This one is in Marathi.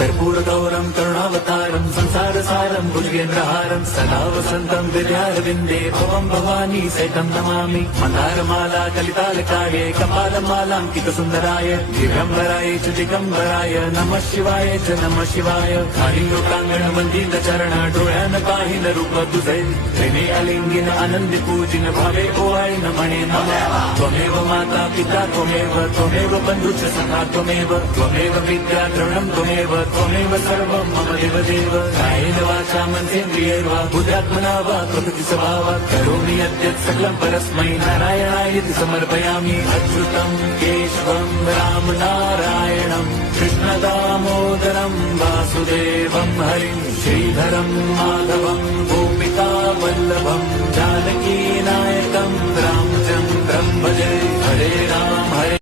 कर्पूरगौरं करुणावतारं संसारसारं भुजगेन्द्रहारं सदा वसन्तं विद्यारविन्दे भवं भवानी सहितं नमामि मन्दारमाला कलितालकाये कपालमालाङ्कितसुन्दराय दिगम्बराय च दिगम्बराय नमः शिवाय च नमः शिवाय खाली लोकांगण वंदित चरण डोळ्यान पाहिन रूप तुझे प्रेमे अलिंगिन आनंदी पूजिन भावे ओवाळीन म्हणे नमः त्वमेव माता पिता त्वमेव बंधुच सखा त्वमेव विद्या द्रवणं त्वमेव सर्वं मम देवदेव कायेन वाचा मनसेन्द्रियैर्वा बुद्ध्यात्मना वा प्रकृति स्वभावात् करोमि यद्यत् सकलं परस्मै नारायणायति समर्पयामि अच्युतं केशवं राम नारायणं कृष्णदामोदरं वासुदेवं हरिं श्रीधरं माधवं गोपिका वल्लभं जानकी नायकं रामचन्द्रं भजे हरे राम हरे